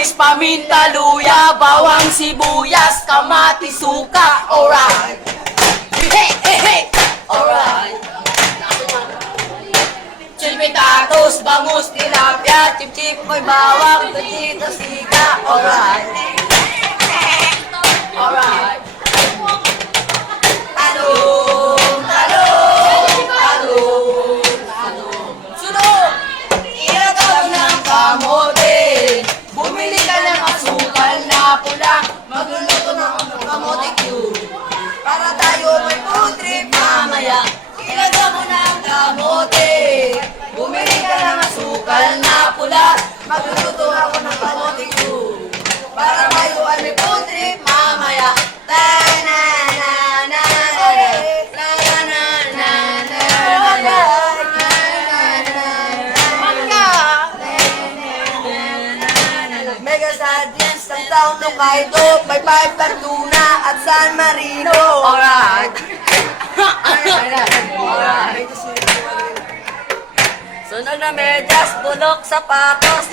mix, paminta, luya, bawang, sibuyas, kamatis, suka. Alright. Hey, hey, hey. Alright. Chipitatos, bangus, tilapia, chip-chip, ko'y bawang, tachito, sika. Alright. Alright. Talong, talong, talong, talong. Sunod! Ilagaw ng kamote. Bumili ka ng asukal na pula. Magluluto ng kamote cube. Para tayo may food trip mamaya. Ilagaw mo ng kamote. Bumili ka ng asukal na pula. Magluluto ako ng kamote cube. Para tayo ay may food trip mamaya. Mega Sardines ng taong Hokkaido, may 5 Tuna at San Marino. Alright. Alright. Sunog na medyas, bulok, sapatos.